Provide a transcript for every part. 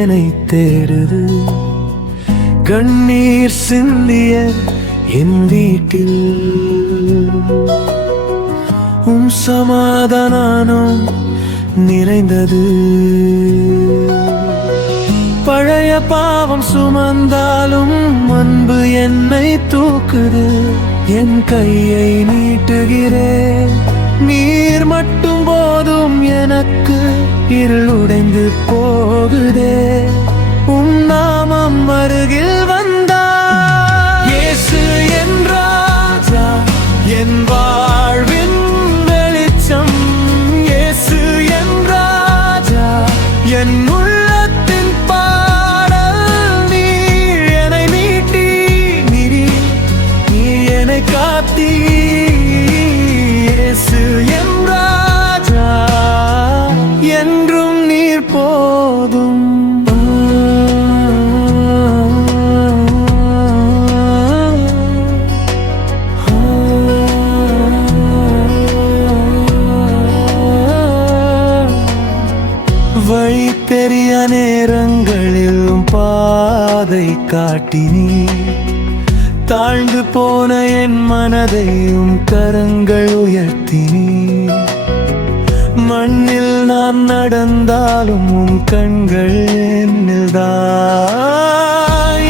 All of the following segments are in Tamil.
என்னை தேடுது. கண்ணீர் சிந்திய என் வீட்டில் சமாதானம் நிறைந்தது. பழைய பாவம் சுமந்தாலும் அன்பு என்னை தூக்குது. என் கையை நீட்டுகிறேன், நீர் மட்டும் போதும் எனக்கு. இருள் உடைந்து போகுதே, நாமம் அருகில் வந்தார். இயேசு என் ராஜா, என் வாழ்வின் வெளிச்சம். இயேசு என் ராஜா, என் உள்ளத்தின் பாடல். நீர் என்னை மீட்டி, நீர் என்னை காத்தி. இயேசு என் ராஜா, என்றும் நீர் போதும். வழி தெரிய நேரங்களிலும் பாதை காட்டினீ. தாழ்ந்து போன என் மனதையும் கரங்கள் உயர்த்தினீ. மண்ணில் நான் நடந்தாலும் கண்கள் என்னில்தான்.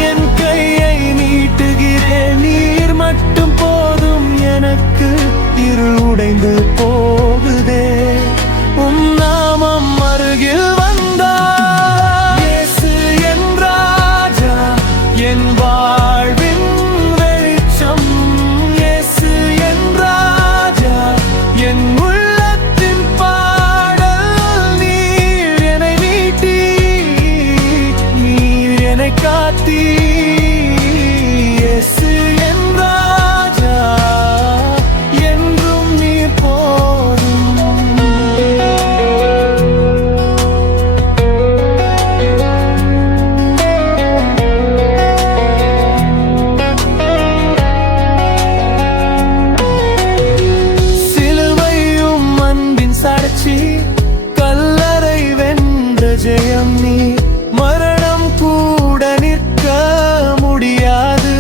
என் கையை நீட்டுகிறேன், நீர் மட்டும் போதும் எனக்கு. இருள் உடைந்து போகுதே, நாமம் அருகில் வந்தார். இயேசு என் ராஜா, என் வாழ்வின் வெளிச்சம். இயேசு என் ராஜா, என் உள்ளத்தின் பாடல். நீர் என்னை மீட்டி, நீர் என்னை காத்தி. இயேசு என் ராஜா, என்றும் நீர் போதும். சாட்சி கல்லறை வென்ற ஜெயம் நீ. மரணம் கூட நிற்க முடியாது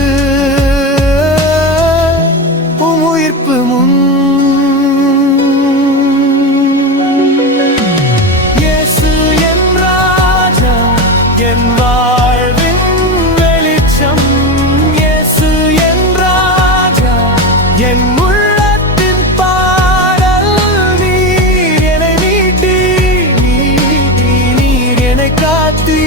உயிர்ப்பு முன். இயேசு என் ராஜா, என் வாழ்வின் வெளிச்சம். இயேசு என் ராஜா, என் உள்ளத்தின் பாடல். நீர் என்னை மீட்டி, நீர் என்னை காத்தி.